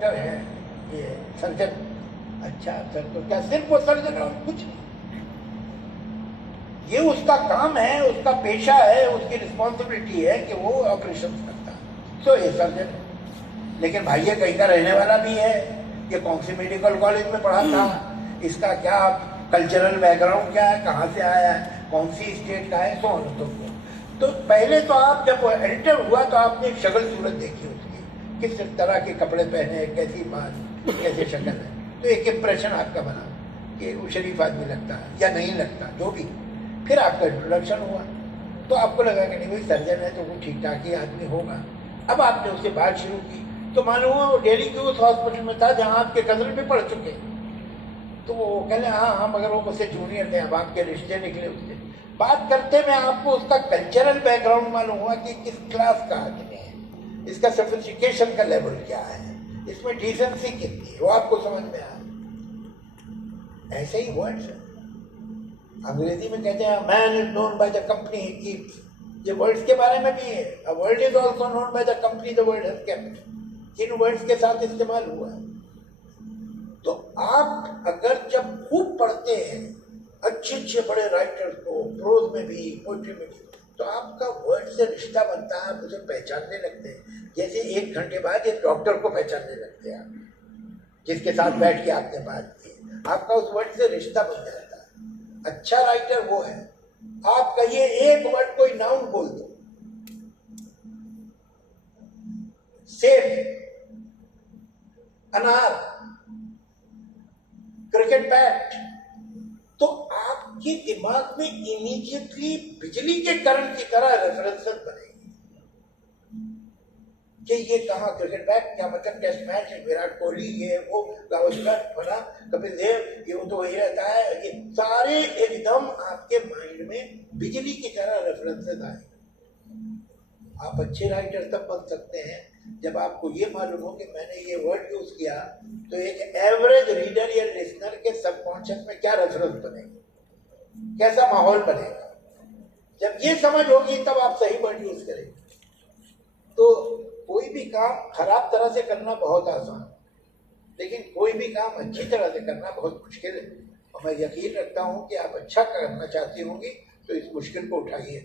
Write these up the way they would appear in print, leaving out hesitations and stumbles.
Doctor है, ये surgeon. अच्छा सर, तो क्या सिर्फ वो सर्जन है और कुछ नहीं? ये उसका काम है, उसका पेशा है, उसकी रिस्पॉन्सिबिलिटी है कि वो ऑपरेशन करता है, तो ये सर्जन है। लेकिन भाई ये कहीं का रहने वाला भी है, ये कौन सी मेडिकल कॉलेज में पढ़ा था, इसका क्या कल्चरल बैकग्राउंड क्या है, कहाँ से आया है, कौन सी स्टेट का है, तो पहले तो आप जब एंटर हुआ तो आपने एक शक्ल सूरत देखी उसकी, किस तरह के कपड़े पहने, कैसी बात, कैसे शक्ल है, तो एक इम्प्रेशन आपका बना कि वो शरीफ आदमी लगता है या नहीं लगता, जो भी। फिर आपका इंट्रोडक्शन हुआ तो आपको लगा कि नहीं भाई सर्जन है तो वो ठीक ठाक ही आदमी होगा। अब आपने उससे बात शुरू की तो मालूम हुआ वो दिल्ली के उस हॉस्पिटल में था जहाँ आपके कजन भी पढ़ चुके, तो वो कहले हाँ मगर वो मुझसे जूनियर थे, अब आपके रिश्ते निकले उससे। बात करते में आपको उसका कल्चरल बैकग्राउंड मालूम हुआ कि किस क्लास का आदमी है, इसका सोफिस्टिकेशन का लेवल क्या है, इसमें डिसेंसी कितनी है, वो आपको समझ में आया। ऐसे ही वर्ड्स है, अंग्रेजी में कहते हैं man is known by the company he keeps, ये वर्ड्स के बारे में भी है। A word is also known by the company the word has kept. In words के साथ इस्तेमाल हुआ है। तो आप अगर जब खूब पढ़ते हैं अच्छे बड़े राइटर्स को, प्रोज में भी, पोएट्री में भी, तो आपका वर्ड से रिश्ता बनता है, आप उसे पहचानने लगते हैं। जैसे 1 घंटे बाद एक डॉक्टर को पहचानने लगते हैं आप, जिसके साथ बैठ के आपने बात की, आपका उस वर्ड से रिश्ता बन जाता है। अच्छा राइटर वो है, आप कहिए एक वर्ड कोई नाउन बोल दो, सेब, अनार, क्रिकेट बैट, तो आपके दिमाग में इमीडिएटली बिजली के करंट की तरह रेफरेंसेस बनेंगे कि ये कहाँ क्रिकेट बैट, क्या मतलब टेस्ट मैच है, विराट कोहली, ये वो, गावस्कर, फला, कपिल देव, ये वो तो वही रहता है, ये सारे एकदम आपके माइंड में बिजली की तरह रेफरेंसेस आए। आप अच्छे राइटर तब बन सकते हैं जब आपको ये मालूम हो कि मैंने ये वर्ड यूज किया तो एक एवरेज रीडर या लिसनर के सबकॉन्शियस में क्या रेफरेंस बनेगा, कैसा माहौल बनेगा। जब ये समझ होगी तब आप सही वर्ड यूज करेंगे। तो कोई भी काम खराब तरह से करना बहुत आसान, लेकिन कोई भी काम अच्छी तरह से करना बहुत मुश्किल है। और मैं यकीन रखता हूं कि आप अच्छा करना चाहती होंगी तो इस मुश्किल को उठाइए।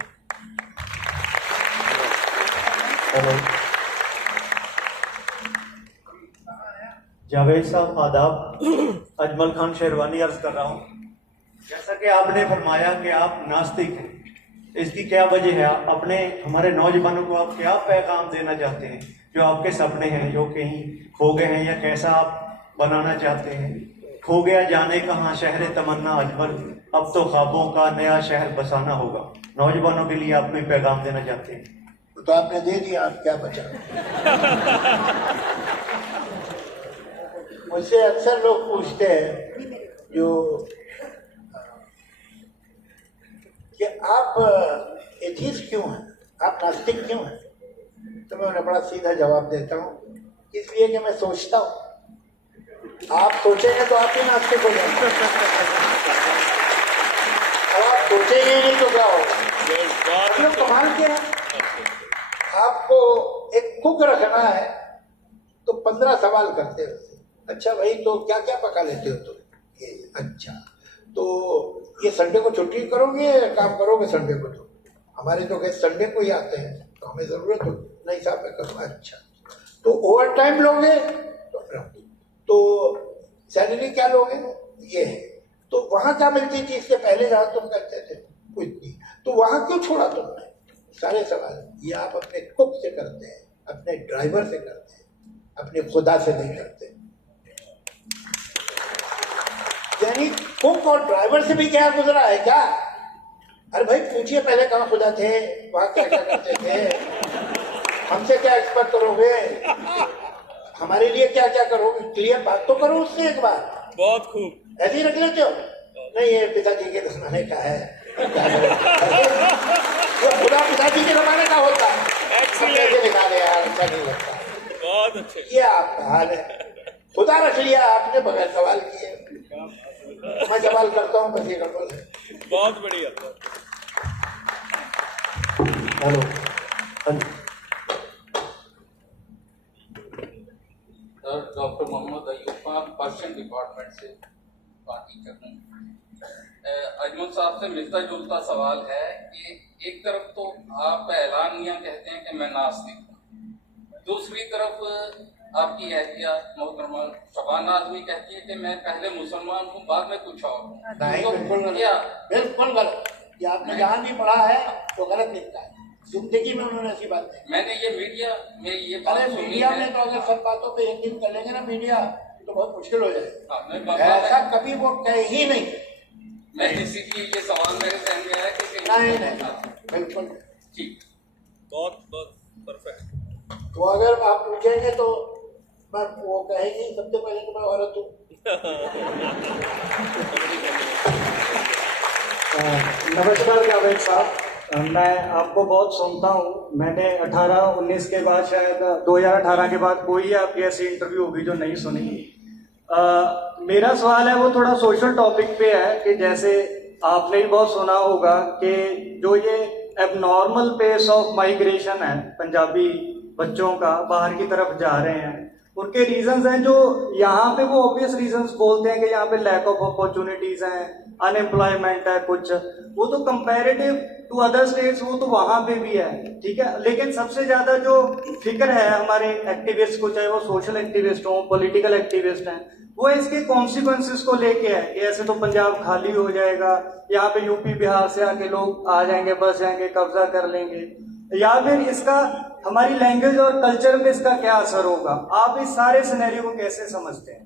जावेद साहब आदाब। अजमल खान शेरवानी अर्ज कर रहा हूँ। जैसा कि आपने फरमाया कि आप नास्तिक हैं, इसकी क्या वजह है? अपने हमारे नौजवानों को आप क्या पैगाम देना चाहते हैं? जो आपके सपने हैं जो कहीं खो गए हैं, या कैसा आप बनाना चाहते हैं? खो गया जाने कहाँ शहर तमन्ना अजमल, अब तो ख्वाबों का नया शहर बसाना होगा। नौजवानों के लिए आप कोई पैगाम देना चाहते हैं? तो आपने दे दिया, आप क्या बचा। मुझसे अक्सर लोग पूछते हैं जो कि आप एथीस्ट क्यों हैं, आप नास्तिक क्यों हैं? तो मैं उन्हें बड़ा सीधा जवाब देता हूँ, इसलिए कि मैं सोचता हूँ। आप सोचेंगे तो आप ही नास्तिक हो जाएंगे, अब आप सोचेंगे नहीं तो क्या होगा। मतलब कमाल क्या है, आपको एक कुक रखना है तो 15 सवाल करते हो। अच्छा भाई तो क्या क्या पका लेते हो तुम? ये अच्छा, तो ये संडे को छुट्टी करोगे या काम करोगे संडे को? तो हमारे तो गेस्ट संडे को ही आते हैं, तो हमें जरूरत हो नहीं साहब मैं करूँ। अच्छा, तो ओवर टाइम लोगे तो सैलरी क्या लोगे? ये है। तो वहां क्या मिलती थी इससे पहले जहां तुम करते थे? कुछ नहीं। तो वहां क्यों छोड़ा तुमने? सारे सवाल ये आप अपने कुक से करते हैं, अपने ड्राइवर से करते हैं, अपने खुदा से नहीं करते। यानी कुक और ड्राइवर से भी क्या गुजरा है क्या? अरे भाई पूछिए पहले कहाँ खुदा थे, वहां क्या क्या करते थे, हमसे क्या एक्सपेक्ट करोगे, हमारे लिए क्या क्या करोगे? क्लियर बात तो करो उससे एक बार। बहुत खूब। ऐसे ही रख लेते हो? नहीं ये पिताजी के जमाने का है, वो खुदा पिताजी के जमाने का होता है। कैसे लिखा दे यार, अच्छा नहीं लगता। बहुत अच्छे। ये आपका हाल है, खुदा रख लिया आपने बगैर सवाल किए। मैं सवाल करता हूँ बस ये गड़बड़ है। बहुत बढ़िया। Hello doctor Mohammad Ayub Khan, Persian department से टीचर हूँ। अजमल साहब से मिलता जुलता सवाल है कि एक तरफ तो आप ऐलानिया कहते हैं कि मैं नास्तिक हूँ, दूसरी तरफ आपकी एहतिया मोहतरमा शबाना आजमी कहती है कि मैं पहले मुसलमान हूँ बाद में कुछ और हूँ। नहीं, तो बिल्कुल गलत। क्या बिल्कुल गलत। ये आपने जहाँ भी पढ़ा है तो गलत लिखता है। जिंदगी में उन्होंने ऐसी बात नहीं। मैंने ये मीडिया में ये अरे बात सुनी मीडिया है। में तो अगर सब बातों पे यकीन कर लेंगे ना मीडिया, तो बहुत मुश्किल हो जाएगा। हाँ, मैं बात- ऐसा कभी वो कहे ही नहीं। मैं इसीलिए ये सवाल मेरे जहन में है कि नहीं, बिल्कुल। ठीक। बहुत बहुत परफेक्ट। तो अगर आप पूछेंगे तो मैं वो कहेगी सबसे पहले तो मैं औरत हूँ। नमस्कार जावेद साहब, मैं आपको बहुत सुनता हूँ। मैंने 18-19 के बाद, शायद 2018 के बाद कोई आपकी ऐसी इंटरव्यू होगी जो नहीं सुनी। मेरा सवाल है वो थोड़ा सोशल टॉपिक पे है कि जैसे आपने भी बहुत सुना होगा कि जो ये एबनॉर्मल पेस ऑफ माइग्रेशन है पंजाबी बच्चों का, बाहर की तरफ जा रहे हैं, उनके रीजंस हैं जो यहाँ पे वो ऑब्वियस रीजंस बोलते हैं कि यहाँ पे लैक ऑफ अपॉर्चुनिटीज हैं, अनएम्प्लॉयमेंट है कुछ, वो तो कंपैरेटिव टू अदर स्टेट्स वो तो वहाँ पे भी है, ठीक है। लेकिन सबसे ज्यादा जो फिक्र है हमारे एक्टिविस्ट को, चाहे वो सोशल एक्टिविस्ट हो, पॉलिटिकल एक्टिविस्ट हैं, वो इसके कॉन्सिक्वेंसेस को लेके है कि ऐसे तो पंजाब खाली हो जाएगा, यहाँ पे यूपी बिहार से आके लोग आ जाएंगे, बस जाएंगे, कब्जा कर लेंगे, या फिर इसका हमारी लैंग्वेज और कल्चर पे इसका क्या असर होगा। आप इस सारे सिनेरियो को कैसे समझते हैं?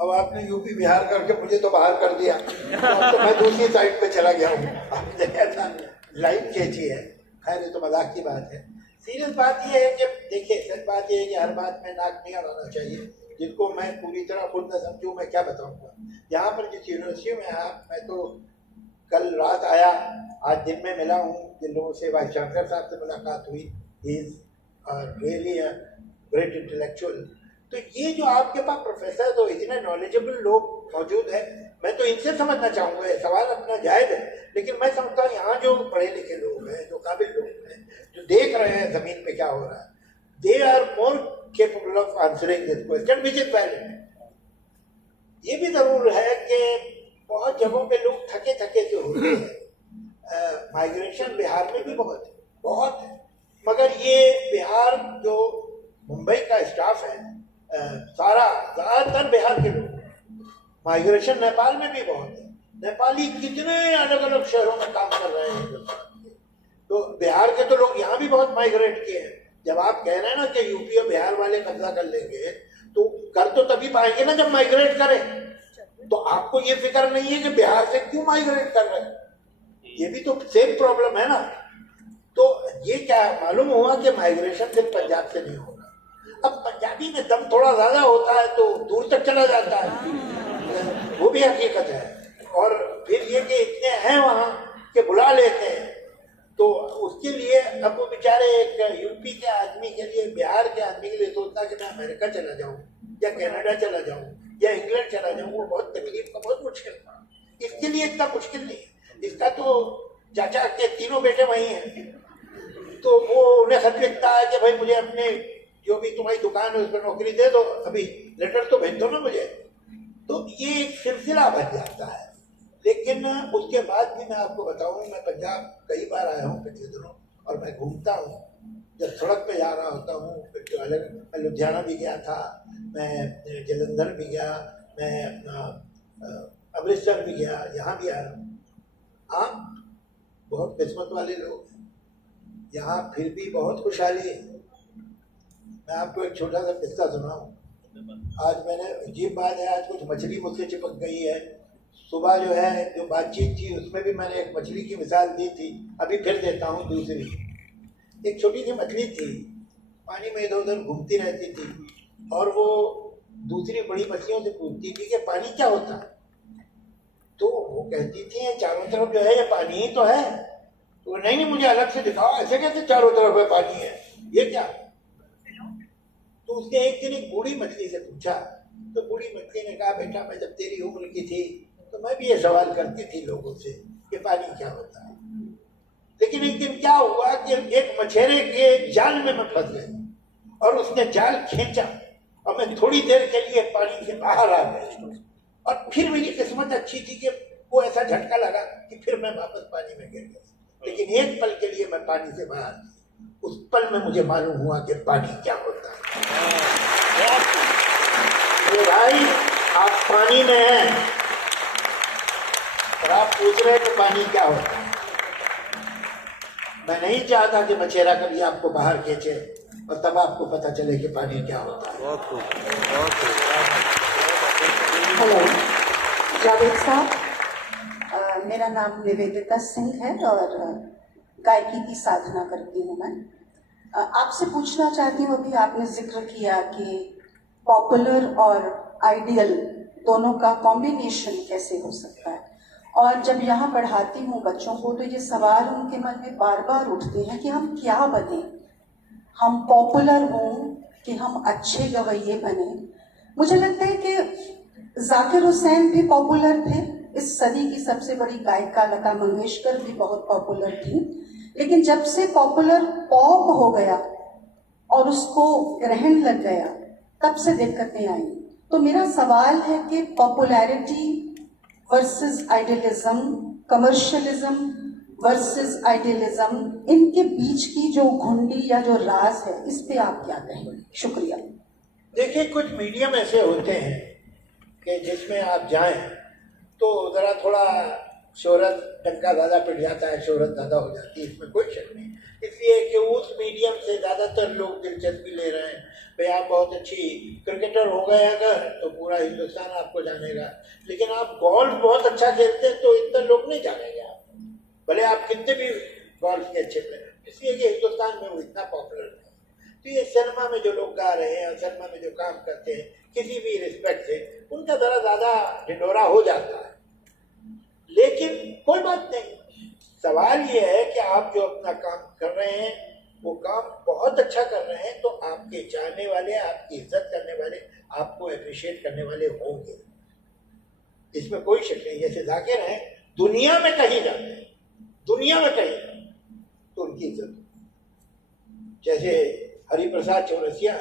अब आपने यूपी बिहार करके मुझे तो बाहर कर दिया, तो मैं दूसरी साइड पे चला गया हूँ। आपने ऐसा लाइन खींची है। खैर ये तो मजाक की बात है। सीरियस बात ये है कि देखिए, सच बात ये है कि हर बात में नाक नहीं अड़ाना चाहिए। जिनको मैं पूरी तरह खुद न समझूँ मैं क्या बताऊँगा। यहाँ पर जिस यूनिवर्सिटी में मैं तो कल रात आया, आज दिन में मिला हूँ जिन लोगों से, वाइस चांसलर साहब से मुलाकात हुई। He is really a great intellectual. तो ये जो आपके पास प्रोफेसर तो इतने नॉलेजेबल लोग मौजूद हैं, मैं तो इनसे समझना चाहूँगा। सवाल अपना जायज़ है, लेकिन मैं समझता हूँ यहाँ जो पढ़े लिखे लोग हैं, जो काबिल लोग हैं, जो देख रहे हैं ज़मीन पे क्या हो रहा है, they are more capable of answering this question which is valid. ये भी ज़रूर है कि बहुत जगहों पे लोग थके थके से होते हैं। माइग्रेशन बिहार में भी बहुत है, मगर ये बिहार जो मुंबई का स्टाफ है, सारा ज़्यादातर बिहार के लोग। माइग्रेशन नेपाल में भी बहुत है। नेपाली कितने अलग अलग शहरों में काम कर रहे हैं। तो बिहार के तो लोग यहाँ भी बहुत माइग्रेट किए हैं। जब आप कह रहे हैं ना कि यूपी और बिहार वाले कब्जा कर लेंगे, तो कर तो तभी पाएंगे ना जब माइग्रेट करें। तो आपको ये फिक्र नहीं है कि बिहार से क्यों माइग्रेट कर रहे हैं, ये भी तो सेम प्रॉब्लम है ना। तो ये क्या मालूम हुआ कि माइग्रेशन सिर्फ पंजाब से नहीं होगा। अब पंजाबी में दम थोड़ा ज्यादा होता है तो दूर तक चला जाता है, वो भी हकीकत है। और फिर ये कि इतने हैं वहाँ के बुला लेते हैं, तो उसके लिए अब वो बेचारे एक यूपी के आदमी के लिए, बिहार के आदमी के लिए सोचता कि मैं अमेरिका चला जाऊँ या कनाडा चला जाऊँ या इंग्लैंड चला जाऊँ, वो बहुत तकलीफ का, बहुत मुश्किल था। इसके लिए इतना मुश्किल नहीं है। इसका तो चाचा के तीनों बेटे वही हैं, तो वो उन्हें खत लिखता है कि भाई मुझे अपने जो भी तुम्हारी दुकान है उस पर नौकरी दे दो, अभी लेटर तो भेज दो ना मुझे। तो ये एक सिलसिला बन जाता है। लेकिन उसके बाद भी मैं आपको बताऊं, मैं पंजाब कई बार आया हूँ पिछले दिनों, और मैं घूमता हूँ। जब सड़क पे जा रहा होता हूँ, मैं लुधियाना भी गया था, मैं जलंधर भी गया, मैं अपना अमृतसर भी गया, यहाँ भी आया हूँ। आप बहुत किस्मत वाले लोग हैं, यहाँ फिर भी बहुत खुशहाली है। मैं आपको एक छोटा सा किस्सा सुनाऊं। आज मैंने, अजीब बात है, आज कुछ मछली मुझसे चिपक गई है। सुबह जो है जो बातचीत थी उसमें भी मैंने एक मछली की मिसाल दी थी, अभी फिर देता हूँ दूसरी। एक छोटी सी मछली थी, पानी में इधर उधर घूमती रहती थी, और वो दूसरी बड़ी मछलियों से पूछती थी कि पानी क्या होता है। तो वो कहती थी चारों तरफ जो है ये पानी ही तो है। तो नहीं मुझे अलग से दिखाओ, ऐसे कैसे चारों तरफ है पानी है, ये क्या। तो उसने एक दिन एक बूढ़ी मछली से पूछा, तो बूढ़ी मछली ने कहा, बेटा मैं जब तेरी उम्र की थी तो मैं भी ये सवाल करती थी लोगों से कि पानी क्या होता है। लेकिन एक दिन क्या हुआ कि एक मछेरे के जाल में मैं फंस गई, और उसने जाल खींचा और मैं थोड़ी देर के लिए पानी से बाहर आ गया, और फिर मेरी किस्मत अच्छी थी कि वो ऐसा झटका लगा कि फिर मैं वापस पानी में गिर गया। लेकिन एक पल के लिए मैं पानी से बाहर, उस पल में मुझे मालूम हुआ कि पानी क्या होता है। मेरे भाई, आप पानी में हैं और आप पूछ रहे हैं कि पानी क्या होता है। मैं नहीं चाहता कि मछेरा कभी आपको बाहर खींचे और तब आपको पता चले कि पानी क्या होता है। हेलो जावेद साहब, मेरा नाम निवेदिता सिंह है और गायकी की साधना करती हूँ मैं। आपसे पूछना चाहती हूँ, अभी आपने जिक्र किया कि पॉपुलर और आइडियल दोनों का कॉम्बिनेशन कैसे हो सकता है, और जब यहाँ पढ़ाती हूँ बच्चों को तो ये सवाल उनके मन में बार बार उठते हैं कि हम क्या बने, हम पॉपुलर हों कि हम अच्छे गवैये बने। मुझे लगता है कि जाकिर हुसैन भी पॉपुलर थे, इस सदी की सबसे बड़ी गायिका लता मंगेशकर भी बहुत पॉपुलर थी, लेकिन जब से पॉपुलर पॉप हो गया और उसको ग्रहण लग गया तब से दिक्कतें आई। तो मेरा सवाल है कि popularity versus idealism, commercialism versus idealism, इनके बीच की जो घुंडी या जो राज है, इस पे आप क्या कहेंगे? शुक्रिया। देखिए, कुछ मीडियम ऐसे होते हैं कि जिसमें आप जाएं तो जरा थोड़ा शोहरत, डंका ज़्यादा पिट जाता है, शोहरत ज़्यादा हो जाती है, इसमें कोई शक नहीं। इसलिए कि उस मीडियम से ज़्यादातर लोग दिलचस्पी ले रहे हैं। भाई, आप बहुत अच्छी क्रिकेटर हो गए अगर तो पूरा हिंदुस्तान आपको जानेगा, लेकिन आप गोल्फ बहुत अच्छा खेलते हैं तो इतने लोग नहीं जानेंगे आप, भले आप कितने भी गोल्फ के अच्छे प्लेयर, इसलिए कि हिंदुस्तान में वो इतना पॉपुलर है। तो ये सिनेमा में जो लोग गा रहे हैं और सिनेमा में जो काम करते हैं किसी भी रिस्पेक्ट से, उनका ज़रा ज़्यादा ढिंढोरा हो जाता है। लेकिन कोई बात नहीं, सवाल ये है कि आप जो अपना काम कर रहे हैं वो काम बहुत अच्छा कर रहे हैं तो आपके चाहने वाले, आपकी इज्जत करने वाले, आपको अप्रिशिएट करने वाले होंगे, इसमें कोई शक नहीं। जैसे जाकिर हैं, दुनिया में कहीं जाते हैं, दुनिया में कहीं तो उनकी इज्जत, जैसे हरिप्रसाद चौरसिया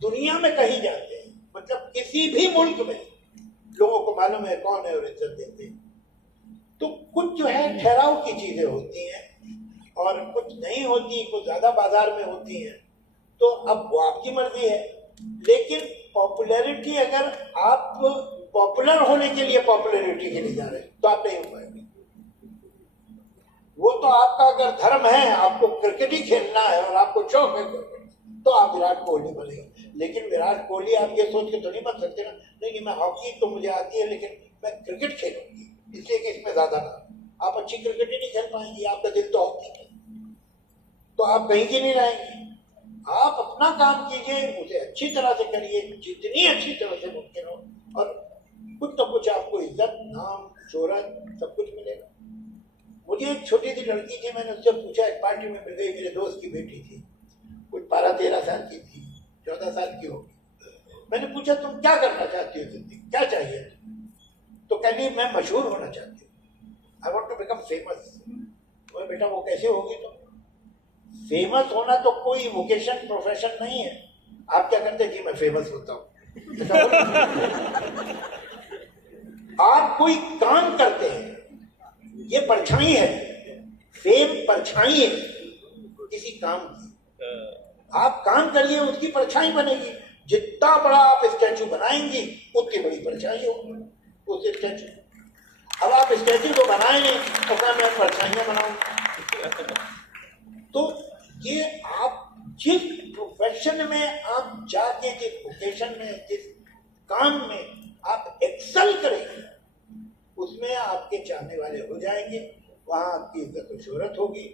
दुनिया में कहीं जाते हैं, मतलब किसी भी मुल्क में लोगों को मालूम है कौन है और इज्जत देते हैं। तो कुछ जो है ठहराव की चीजें होती हैं और कुछ नहीं होती, कुछ ज्यादा बाजार में होती हैं, तो अब वो आपकी मर्जी है। लेकिन पॉपुलैरिटी, अगर आप पॉपुलर होने के लिए पॉपुलैरिटी के लिए जा रहे हैं तो आप नहीं हो पाएंगे। वो तो आपका अगर धर्म है, आपको क्रिकेट ही खेलना है और आपको शौक है तो आप विराट कोहली बनेंगे। लेकिन विराट कोहली आप ये सोच के तो नहीं बन सकते ना, नहीं मैं हॉकी तो मुझे आती है लेकिन मैं क्रिकेट खेलूंगी, इसलिए कि इसमें ज्यादा ना, आप अच्छी क्रिकेट ही नहीं खेल पाएंगे, आपका दिल तो हॉकी है, तो आप कहीं की नहीं रहेंगे। आप अपना काम कीजिए, उसे अच्छी तरह से करिए, जितनी अच्छी तरह से मुमकिन हो, और कुछ तो कुछ आपको इज्जत, नाम, शोहरत सब कुछ मिलेगा। मुझे एक छोटी सी लड़की थी, मैंने उससे पूछा, एक पार्टी में मिल गई, मेरे दोस्त की बेटी थी, कुछ 12-13 साल की थी, 14 साल की होगी। मैंने पूछा तुम क्या करना चाहती हो जिंदगी, क्या चाहिए? तो कहली मैं मशहूर होना चाहती हूँ, I want to become famous. तो बेटा वो कैसे होगी? तो फेमस होना तो कोई वोकेशन, प्रोफेशन नहीं है। आप क्या करते? जी मैं फेमस होता हूँ। आप कोई काम करते हैं, ये परछाई है, फेम परछाई है किसी काम की। आप काम करिए, उसकी परछाई बनेगी। जितना बड़ा आप स्टैचू बनाएंगी उतनी बड़ी परछाई होगी उस स्टैचू। अब आप स्टैचू को बनाए नहीं तो क्या मैं परछाइयां बनाऊंगा? तो ये आप जिस प्रोफेशन में आप जाके, जिस वोकेशन में, जिस काम में आप एक्सेल करेंगे, उसमें आपके चाहने वाले हो जाएंगे, वहां आपकी इज्जत और शोहरत होगी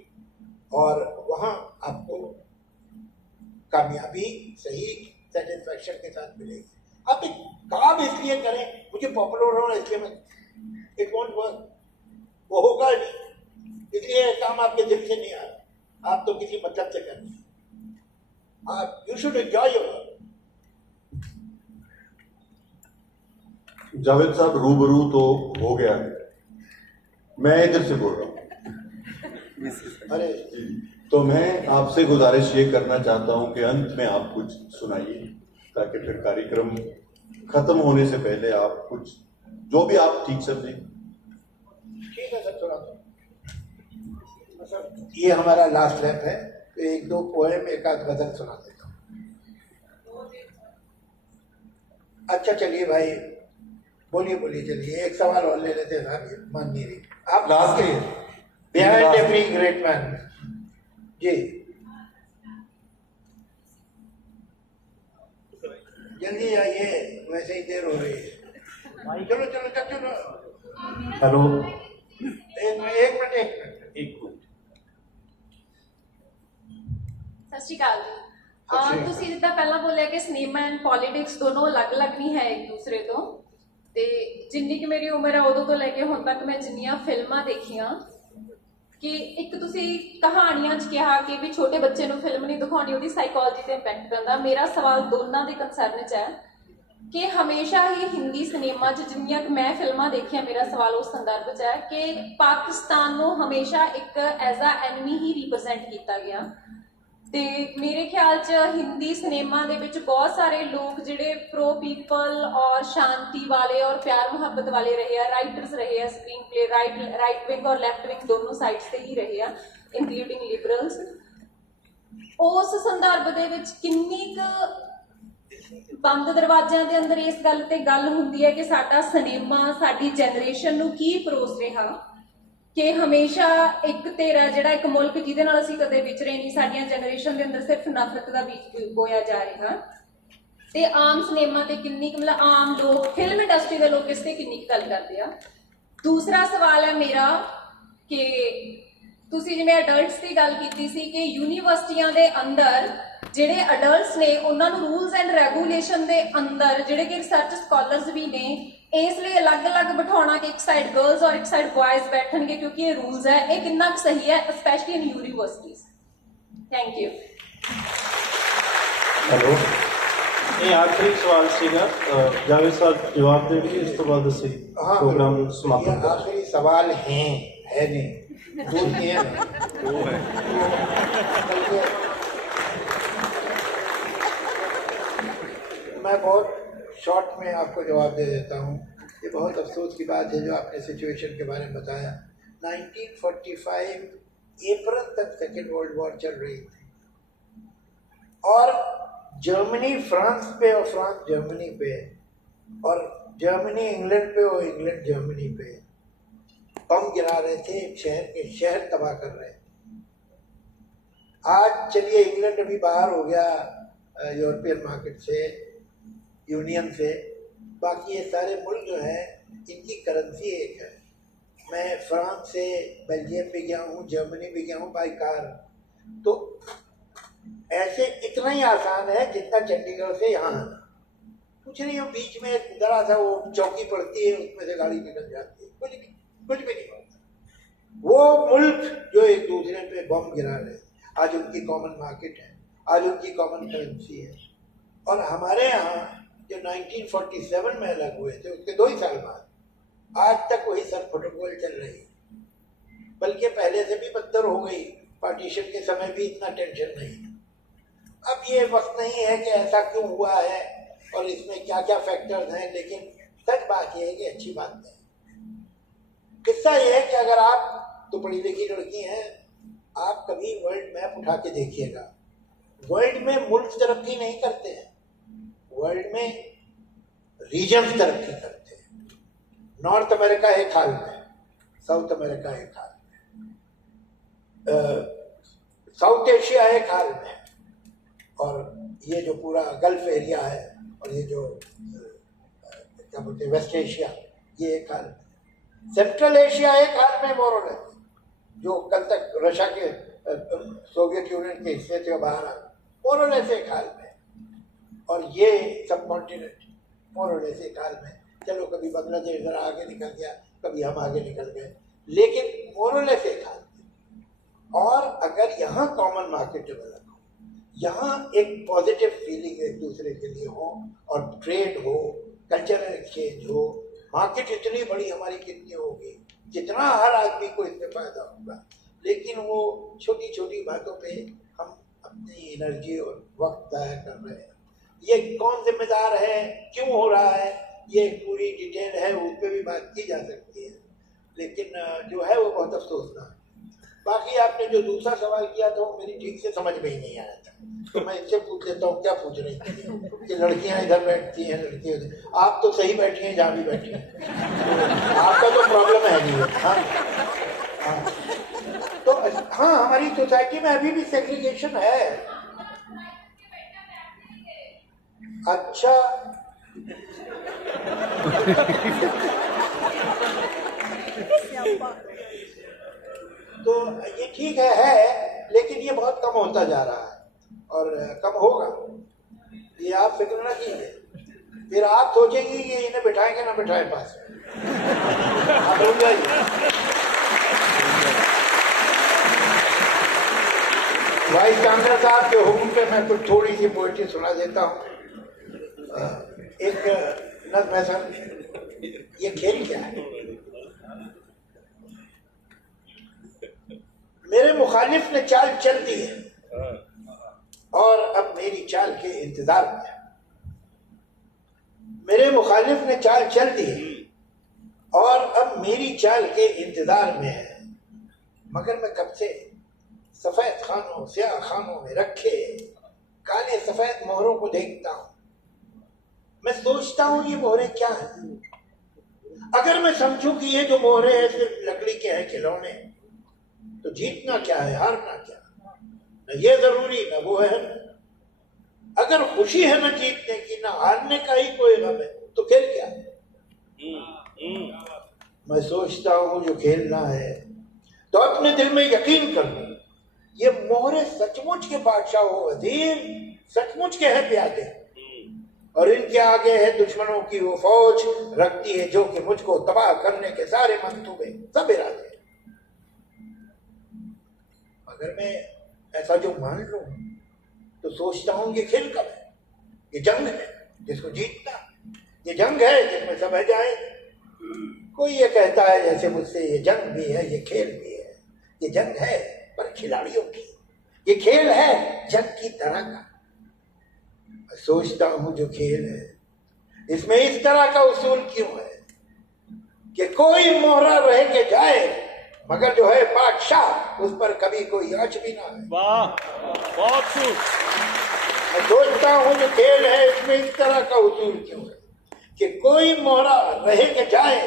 और वहां आपको कामयाबी सही सेटिस्फैक्शन के साथ मिलेगी। आप एक काम इसलिए करें मुझे पॉपुलर होना इसलिए मैं, इट वॉन्ट वर्क, वो होगा नहीं। इसलिए काम आपके दिल से नहीं आ रहा, आप तो किसी मतलब से कर रहे हैं। आप you should enjoy your work. Javed साहब, रूबरू तो हो गया है, मैं इधर से बोल रहा हूँ। अरे तो मैं आपसे गुजारिश ये करना चाहता हूँ कि अंत में आप कुछ सुनाइए। ताकि फिर कार्यक्रम खत्म होने से पहले आप कुछ जो भी आप ठीक समझें। ठीक है सर, थोड़ा सर ये हमारा लास्ट लैप है, तो एक दो पोएम एक आध गजल सुना देता हूँ। अच्छा चलिए भाई, बोलिए बोलिए, चलिए एक सवाल और ले लेते हैं साहब, ये मान नहीं रही आप लास्ट है बिहाइंड एवरी ग्रेट मैन जी, जल्दी आइए, वैसे ही देर हो रही है। चलो चलो चलो चलो, हेलो, एक मिनट ਸਤਿ ਸ਼੍ਰੀ ਅਕਾਲ ਜੀ। ਤੁਸੀਂ ਜਿੱਦਾਂ ਪਹਿਲਾਂ ਬੋਲਿਆ ਕਿ ਸਿਨੇਮਾ ਐਂਡ ਪੋਲਿਟਿਕਸ ਦੋਨੋਂ ਅਲੱਗ-ਅਲੱਗ ਨਹੀਂ ਹੈ ਇੱਕ ਦੂਸਰੇ ਤੋਂ, ਤੇ ਜਿੰਨੀ ਕਿ ਮੇਰੀ ਉਮਰ ਹੈ ਉਦੋਂ ਤੋਂ ਲੈ ਕੇ ਹੁਣ ਤੱਕ ਮੈਂ ਜਿੰਨੀਆਂ ਫਿਲਮਾਂ ਦੇਖੀਆਂ, ਕਿ ਇੱਕ ਤੁਸੀਂ ਕਹਾਣੀਆਂ 'ਚ ਕਿਹਾ ਕਿ ਵੀ ਛੋਟੇ ਬੱਚੇ ਨੂੰ ਫਿਲਮ ਨਹੀਂ ਦਿਖਾਉਣੀ, ਉਹਦੀ ਸਾਈਕੋਲੋਜੀ ਤੇ ਇੰਪੈਕਟ ਪੈਂਦਾ। ਮੇਰਾ ਸਵਾਲ ਦੋਨਾਂ ਦੇ ਕੰਸਰਨ 'ਚ ਹੈ ਕਿ ਹਮੇਸ਼ਾ ਹੀ ਹਿੰਦੀ ਸਿਨੇਮਾ 'ਚ ਜਿੰਨੀਆਂ ਕਿ ਮੈਂ ਫਿਲਮਾਂ ਦੇਖੀਆਂ, ਮੇਰਾ ਸਵਾਲ ਉਸ ਸੰਦਰਭ 'ਚ ਹੈ ਕਿ ਪਾਕਿਸਤਾਨ ਨੂੰ ਹਮੇਸ਼ਾ ਇੱਕ ਐਜ਼ ਅ ਐਨਮੀ ਹੀ ਰਿਪਰੈਜ਼ੈਂਟ ਕੀਤਾ ਗਿਆ, ਤੇ ਮੇਰੇ ਖਿਆਲ 'ਚ ਹਿੰਦੀ ਸਿਨੇਮਾ ਦੇ ਵਿੱਚ ਬਹੁਤ ਸਾਰੇ ਲੋਕ ਜਿਹੜੇ ਪ੍ਰੋ ਪੀਪਲ ਔਰ ਸ਼ਾਂਤੀ ਵਾਲੇ ਔਰ ਪਿਆਰ ਮੁਹੱਬਤ ਵਾਲੇ ਰਹੇ ਆ, ਰਾਈਟਰਸ ਰਹੇ ਆ, ਸਕਰੀਨ ਪਲੇ ਰਾਈਟ ਵਿੰਗ ਔਰ ਲੈਫਟ ਵਿੰਗ ਦੋਨੋਂ ਸਾਈਡਸ ਤੇ ਹੀ ਰਹੇ ਆ, ਇੰਕਲੂਡਿੰਗ ਲਿਬਰਲਸ। ਉਸ ਸੰਦਰਭ ਦੇ ਵਿੱਚ ਕਿੰਨੀ ਕੁ ਬੰਦ ਦਰਵਾਜ਼ਿਆਂ ਦੇ ਅੰਦਰ ਇਸ ਗੱਲ ਤੇ ਗੱਲ ਹੁੰਦੀ ਹੈ ਕਿ ਸਾਡਾ ਸਿਨੇਮਾ ਸਾਡੀ ਜਨਰੇਸ਼ਨ ਨੂੰ ਕੀ ਪਰੋਸ ਰਿਹਾ, ਕਿ ਹਮੇਸ਼ਾ ਇੱਕ ਧਿਰ ਜਿਹੜਾ ਇੱਕ ਮੁਲਕ ਜਿਹਦੇ ਨਾਲ ਅਸੀਂ ਕਦੇ ਵਿਚਰੇ ਨਹੀਂ, ਸਾਡੀਆਂ ਜਨਰੇਸ਼ਨ ਦੇ ਅੰਦਰ ਸਿਰਫ ਨਫ਼ਰਤ ਦਾ ਬੀਜ ਬੋਇਆ ਜਾ ਰਿਹਾ, ਤੇ ਆਮ ਸਿਨੇਮਾ ਤੇ ਕਿੰਨੀ ਕੁ ਮਤਲਬ ਆਮ ਲੋਕ, ਫਿਲਮ ਇੰਡਸਟਰੀ ਦੇ ਲੋਕ ਇਸ ਤੇ ਕਿੰਨੀ ਕੁ ਗੱਲ ਕਰਦੇ ਆ। ਦੂਸਰਾ ਸਵਾਲ ਹੈ ਮੇਰਾ ਕਿ ਤੁਸੀਂ ਜਿਵੇਂ ਅਡਲਟਸ ਦੀ ਗੱਲ ਕੀਤੀ ਸੀ ਕਿ ਯੂਨੀਵਰਸਿਟੀਆਂ ਦੇ ਅੰਦਰ ਜਿਹੜੇ ਅਡਲਟਸ ਨੇ ਉਹਨਾਂ ਨੂੰ ਰੂਲਸ ਐਂਡ ਰੈਗੂਲੇਸ਼ਨ ਦੇ ਅੰਦਰ ਜਿਹੜੇ ਕਿ ਰਿਸਰਚ ਸਕਾਲਰਸ ਵੀ ਨੇ, ਇਸ ਲਈ ਅਲੱਗ-ਅਲੱਗ ਬਿਠਾਉਣਾ ਕਿ ਇੱਕ ਸਾਈਡ ਗਰਲਸ ਔਰ ਇੱਕ ਸਾਈਡ ਬॉयਜ਼ ਬੈਠਣਗੇ ਕਿਉਂਕਿ ਇਹ ਰੂਲਸ ਹੈ, ਇਹ ਕਿੰਨਾ ਕੁ ਸਹੀ ਹੈ specially in universities? Thank you. Hello, ਇਹ ਆਖਰੀ ਸਵਾਲ ਸੀਗਾ, ਜਾਵੇਦ ਸਾਹਿਬ ਜਵਾਬ ਦੇਣਗੇ, ਇਸ ਤੋਂ ਬਾਅਦ ਅਸੀਂ ਪ੍ਰੋਗਰਾਮ ਸਮਾਪਤ ये ਕਰਾਂਗੇ। आखिरी सवाल है नहीं, दो ही हैं मैं बहुत शॉर्ट में आपको जवाब दे देता हूँ। ये बहुत अफसोस की बात है जो आपने सिचुएशन के बारे में बताया। 1945 अप्रैल तक सेकेंड वर्ल्ड वॉर चल रही थी और जर्मनी फ्रांस पे और फ्रांस जर्मनी पे और जर्मनी इंग्लैंड पे और इंग्लैंड जर्मनी पे बम गिरा रहे थे, एक शहर के शहर तबाह कर रहे थे। आज चलिए इंग्लैंड अभी बाहर हो गया यूरोपियन मार्केट से, यूनियन से, बाकी ये सारे मुल्क जो हैं इनकी करेंसी एक है। मैं फ्रांस से बेल्जियम भी गया हूँ, जर्मनी भी गया हूँ बाई कार, तो ऐसे इतना ही आसान है जितना चंडीगढ़ से यहाँ आना। कुछ नहीं, वो बीच में जरा सा वो चौकी पड़ती है, उसमें से गाड़ी निकल जाती है, कुछ भी नहीं होता। वो मुल्क जो एक दूसरे पे बम गिरा रहे, आज उनकी कॉमन मार्केट है, आज उनकी कॉमन करेंसी है। और हमारे यहाँ जो 1947 में अलग हुए थे उसके 2 ही साल बाद आज तक वही सब प्रोटोकॉल चल रही है, बल्कि पहले से भी बदतर हो गई। पार्टीशन के समय भी इतना टेंशन नहीं। अब ये वक्त नहीं है कि ऐसा क्यों हुआ है और इसमें क्या क्या फैक्टर्स हैं, लेकिन सच बात यह है कि अच्छी बात नहीं। किस्सा ये है कि अगर आप तो पढ़ी लिखी लड़की हैं, आप कभी वर्ल्ड मैप उठा के देखिएगा, वर्ल्ड में मुल्क तरक्की नहीं करते हैं, वर्ल्ड में रीजन्स तरक्की करते हैं। नॉर्थ अमेरिका एक हाल में, साउथ अमेरिका एक हाल में, साउथ एशिया एक हाल में, और ये जो पूरा गल्फ एरिया है और ये जो क्या बोलते हैं वेस्ट एशिया, ये एक हाल में। सेंट्रल एशिया एक हाल में मोर और लेस, जो कल तक रशिया के सोवियत यूनियन के हिस्से थे बाहर आ, मोर और लेस एक हाल में। और ये सब कॉन्टिनेंट मोर और लेस एक हाल में। चलो कभी बांग्लादेश जरा आगे निकल गया, कभी हम आगे निकल गए, लेकिन मोर और लेस एक हाल में। और अगर यहाँ कॉमन मार्केट डेवलप हो, यहाँ एक पॉजिटिव फीलिंग एक दूसरे के लिए हो और ट्रेड हो, कल्चरल एक्सचेंज हो, मार्केट इतनी बड़ी हमारी कितनी होगी, जितना हर आदमी को इसमें फायदा होगा। लेकिन वो छोटी छोटी बातों पे हम अपनी एनर्जी और वक्त ज़ाया कर रहे हैं। ये कौन जिम्मेदार है, क्यों हो रहा है, ये एक पूरी डिटेल है, उस पर भी बात की जा सकती है, लेकिन जो है वो बहुत अफसोसनाक है। बाकी आपने जो दूसरा सवाल किया था वो मेरी ठीक से समझ में ही नहीं आया था, तो मैं इससे पूछ लेता हूँ क्या पूछ रही थी कि लड़कियां इधर बैठती हैं, लड़कियां उधर। आप तो सही बैठी हैं जहाँ भी बैठी हैं, आपका तो प्रॉब्लम है नहीं। हाँ हाँ, तो हाँ, हमारी सोसाइटी में अभी भी सेग्रीगेशन है। अच्छा, तो ये ठीक है, लेकिन ये बहुत कम होता जा रहा है और कम होगा, ये आप फिक्र ना कीजिए। फिर आप सोचेंगे कि इन्हें बिठाएं कि ना बिठाएं पास में, आप रुक जाइए। वाइस चांसलर साहब के हुक्म पे मैं कुछ थोड़ी सी पोएट्री सुना देता हूँ। एक नज़्म है सर, ये खेल क्या है। मेरे मुखालिफ ने चाल चल दी है और अब मेरी चाल के इंतजार में है। मेरे मुखालिफ ने चाल चल दी है और अब मेरी चाल के इंतजार में है, मगर मैं कब से सफेद खानों स्याह खानों में रखे काले सफेद मोहरों को देखता हूं। मैं सोचता हूं ये मोहरे क्या है। अगर मैं समझूं कि ये जो मोहरे हैं सिर्फ लकड़ी के हैं खिलौने, तो जीतना क्या है, हारना क्या, न ये जरूरी न वो है। अगर खुशी है न जीतने की, न हारने का ही कोई गम है, तो खेल क्या है। मैं सोचता हूं जो खेलना है तो अपने दिल में यकीन कर लूं, ये मोहरे सचमुच के बादशाह हो वजीर, सचमुच के हैं प्यादे, और इनके आगे है दुश्मनों की वो फौज, रखती है जो कि मुझको तबाह करने के सारे मंसूबे सब इरादे। अगर मैं ऐसा जो मान लूं तो सोचता हूं ये खेल कब है, ये जंग है जिसको जीतना, ये जंग है जिसमें सब है जाए। कोई ये कहता है जैसे मुझसे ये जंग भी है ये खेल भी है। ये जंग है पर खिलाड़ियों की, ये खेल है जंग की तरह का। मैं सोचता हूं जो खेल है इसमें इस तरह का उसूल क्यों है कि कोई मोहरा रह के जाए मगर जो है बादशाह उस पर कभी कोई आंच भी ना है। वाह, बहुत खूब। मैं सोचता हूं जो खेल है इसमें इस तरह का उसूल क्यों है कि कोई मोहरा रह के जाए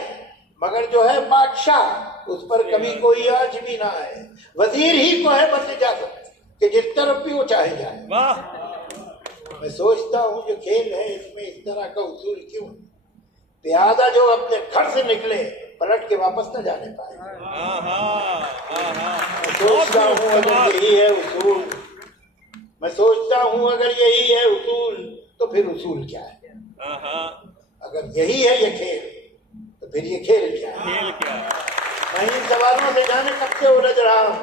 मगर जो है बादशाह उस पर कभी कोई आंच भी ना है। वजीर ही को है बस इजाजत कि जिस तरफ भी वो चाहे जाए। वाह, मैं सोचता हूं जो खेल है इसमें इस तरह का उसूल क्यों है, प्यादा जो अपने घर से निकले पलट के वापस न जाने पाए। मैं सोचता हूं अगर यही है उसूल, मैं सोचता हूं अगर यही है उसूल तो फिर उसूल क्या है। अगर यही है ये खेल तो फिर ये खेल क्या है। खेल क्या है? मैं इन सवालों से जाने कब से उलझ रहा हूं।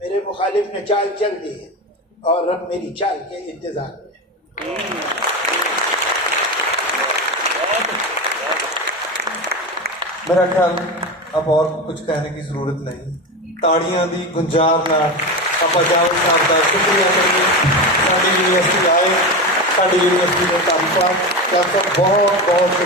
मेरे मुखालिफ ने चाल चल दी है और अब मेरी चाल के इंतजार में। मेरा ख्याल अब और कुछ कहने की जरूरत नहीं। ताड़ियां दी गुंजार नाल ਆਪਾਂ ਜਾਵਦ ਸਾਹਿਬ ਦਾ ਸ਼ੁਕਰੀਆ ਕਰੀਏ। ਸਾਡੀ ਯੂਨੀਵਰਸਿਟੀ ਆਏ, ਸਾਡੀ ਯੂਨੀਵਰਸਿਟੀ ਦੇ ਧੰਨਵਾਦ। ਬਹੁਤ ਬਹੁਤ